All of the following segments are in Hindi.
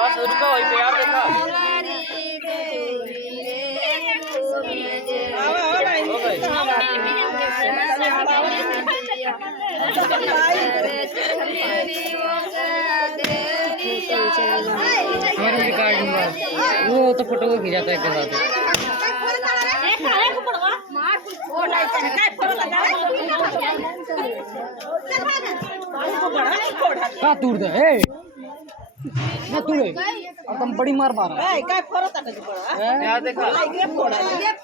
बस रुको वहीं पे यार देखा वो तो फोटो को खिंचाता है के साथ का तूड़ दे ए ना तूड़े और तुम बड़ी मार मारा ए काय फोरत है बड़ा यार देखा ये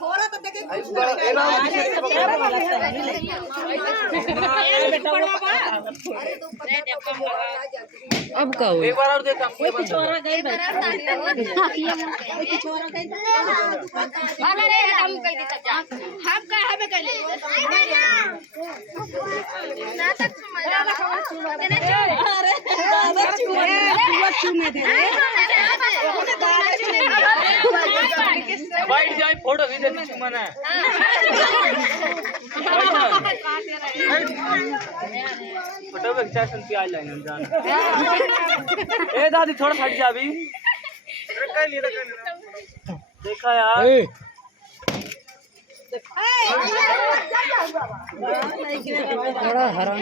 फोरत देखे कुछ अब का हुआ एक बार और देखा कोई छोरा गई छोरा गई वाला रे हम कह देता जा हम का हमें कह ले ना तक मजा देने अरे दादा चूमे दे बैठ जाए फोटो भी दे चुमाना फोटो में क्या सुनती आ जाए हम जान ए दादी थोड़ा हट जा अभी देखा यार थोड़ा हराम